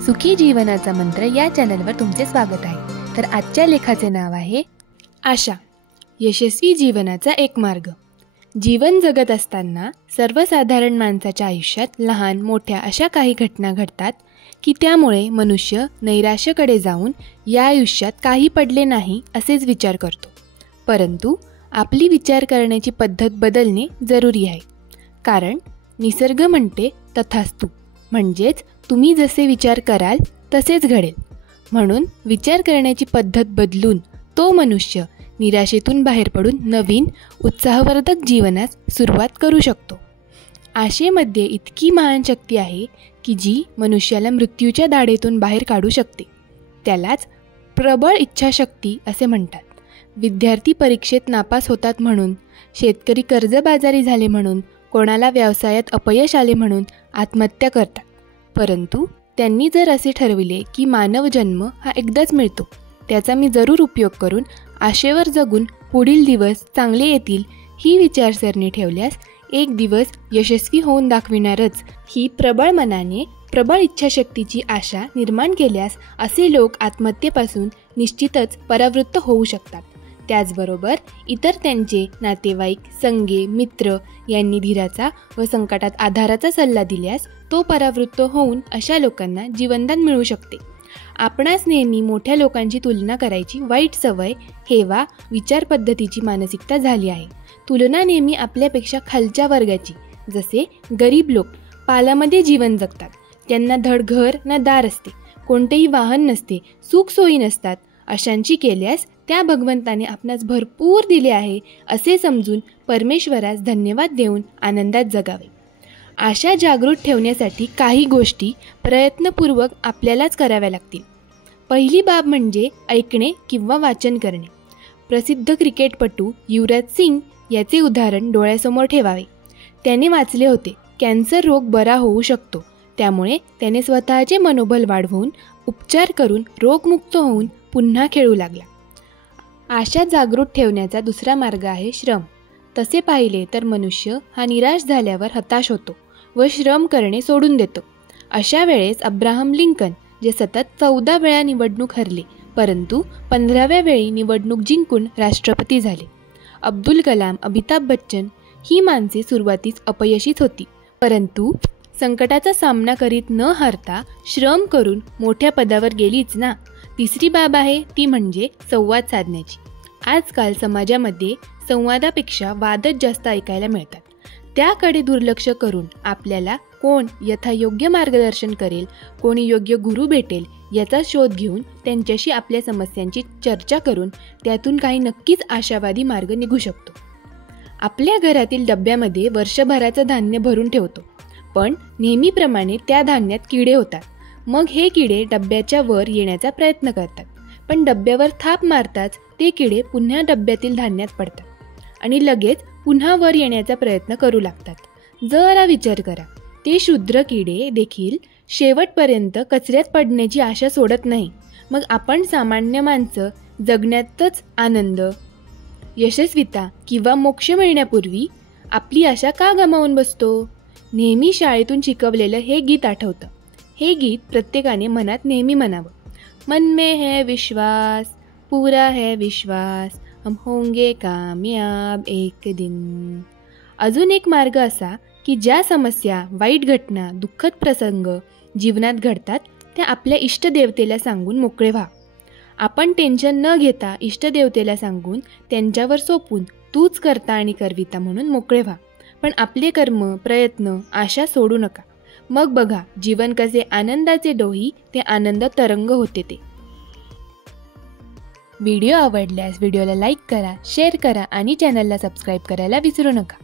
सुखी जीवनाचा मंत्र या चॅनलवर तुमचे स्वागत आहे। तर आजच्या लेखाचे नाव आहे आशा, यशस्वी जीवनाचा एक मार्ग। जीवन जगत असताना सर्वसाधारण माणसाच्या आयुष्यात लहान मोठ्या अशा काही घटना घडतात की त्यामुळे मनुष्य नैराश्याकडे जाऊन या आयुष्यात काही पडले नाही असेच विचार करतो। परंतु आपली विचार करण्याची पद्धत बदलणे जरुरी आहे, कारण निसर्ग म्हणते तथास्तु, म्हणजेच तुम्ही जसे विचार कराल तसेच घडेल। म्हणून विचार करण्याची पद्धत बदलून तो मनुष्य निराशेतून बाहेर पडून नवीन उत्साहवर्धक जीवनास सुरुवात करू शकतो। आशेमध्ये इतकी महान शक्ती आहे की जी मनुष्याला मृत्यूच्या दाढेतून बाहेर काढू शकते। त्यालाच प्रबळ इच्छाशक्ती असे म्हणतात। विद्यार्थी परीक्षेत नापास होतात म्हणून, शेतकरी कर्जबाजारी झाले म्हणून, कोणाला व्यवसायात अपयश आले म्हणून आत्महत्या करतात। परंतु त्यांनी जर असे ठरविले की मानव जन्म हा एकदाच मिळतो, त्याचा मी जरूर उपयोग करून आशेवर जगून पुढील दिवस चांगले येतील ही विचारसरणी ठेवल्यास एक दिवस यशस्वी होऊन दाखविणारच। ही प्रबळ मनाने प्रबळ इच्छाशक्तीची आशा निर्माण केल्यास असे लोक आत्महत्येपासून निश्चितच परावृत्त होऊ शकतात। त्याचबरोबर इतर त्यांचे नातेवाईक, संगे, मित्र यांनी धीराचा व संकटात आधाराचा सल्ला दिल्यास तो परावृत्त होऊन अशा लोकांना जीवनदान मिळू शकते। आपणास नेहमी मोठ्या लोकांची तुलना करायची वाईट सवय हेवा विचार पद्धतीची मानसिकता झाली आहे। तुलना नेहमी आपल्यापेक्षा खालच्या वर्गाची, जसे गरीब लोक पालामध्ये जीवन जगतात, त्यांना धड घर ना दार असते, कोणतेही वाहन नसते, सुखसोयी नसतात, अशांची केल्यास त्या भगवंताने आपणास भरपूर दिले आहे असे समजून परमेश्वरास धन्यवाद देऊन आनंदात जगावे। आशा जागृत ठेवण्यासाठी काही गोष्टी प्रयत्नपूर्वक आपल्यालाच कराव्या लागतील। पहिली बाब म्हणजे ऐकणे किंवा वाचन करणे। प्रसिद्ध क्रिकेटपटू युवराज सिंग याचे उदाहरण डोळ्यासमोर ठेवावे। त्याने वाचले होते कॅन्सर रोग बरा होऊ शकतो, त्यामुळे त्याने स्वतःचे मनोबल वाढवून उपचार करून रोगमुक्त होऊन पुन्हा खेळू लागला। आशा जागृत ठेवण्याचा दुसरा मार्ग आहे श्रम। तसे पाहिले तर मनुष्य हा निराश झाल्यावर हताश होतो व श्रम करणे सोडून देतो। अशा वेळेस अब्राहम लिंकन, जे सतत 14 वेळा निवडणूक हरले परंतु 15व्या वेळी निवडणूक जिंकून राष्ट्रपती झाले। अब्दुल कलाम, अमिताभ बच्चन ही माणसे सुरुवातीस अपयशीच होती, परंतु संकटाचा सामना करीत न हरता श्रम करून मोठ्या पदावर गेलीच ना। तिसरी बाब आहे ती म्हणजे संवाद साधण्याची। आजकाल समाजामध्ये संवादापेक्षा वादच जास्त ऐकायला मिळतात। त्याकडे दुर्लक्ष करून आपल्याला कोण यथायोग्य मार्गदर्शन करेल, कोणी योग्य गुरु भेटेल याचा शोध घेऊन त्यांच्याशी आपल्या समस्यांची चर्चा करून त्यातून काही नक्कीच आशावादी मार्ग निघू शकतो। आपल्या घरातील डब्यामध्ये वर्षभराचं धान्य भरून ठेवतो, पण नेहमीप्रमाणे त्या धान्यात किडे होतात। मग हे किडे डब्याच्या वर येण्याचा प्रयत्न करतात, पण डब्यावर थाप मारताच ते किडे पुन्हा डब्यातील धान्यात पडतात आणि लगेच पुन्हा वर येण्याचा प्रयत्न करू लागतात। जरा विचार करा, ते क्षुद्र किडे देखील शेवटपर्यंत कचऱ्यात पडण्याची आशा सोडत नाही। मग आपण सामान्य माणसं जगण्यातच आनंद, यशस्विता किंवा मोक्ष मिळण्यापूर्वी आपली आशा का गमावून बसतो? नेहमी शाळेतून शिकवलेलं हे गीत आठवतं। हे गीत प्रत्येकाने मनात नेहमी म्हणावं। मन में है विश्वास, पूरा है विश्वास, हम होंगे कामयाब एक दिन। अजून एक मार्ग असा की ज्या समस्या, वाईट घटना, दुःखद प्रसंग जीवनात घडतात त्या आपल्या इष्टदेवतेला सांगून मोकळे व्हा। आपण टेन्शन न घेता इष्टदेवतेला सांगून त्यांच्यावर सोपून तूच करता आणि करविता म्हणून मोकळे व्हा। पण आपले कर्म, प्रयत्न, आशा सोडू नका। मग बघा जीवन कसे आनंदाचे डोही ते आनंद तरंग होते ते। व्हिडिओ आवडल्यास व्हिडिओला लाईक करा, शेअर करा आणि चॅनलला सबस्क्राईब करायला विसरू नका।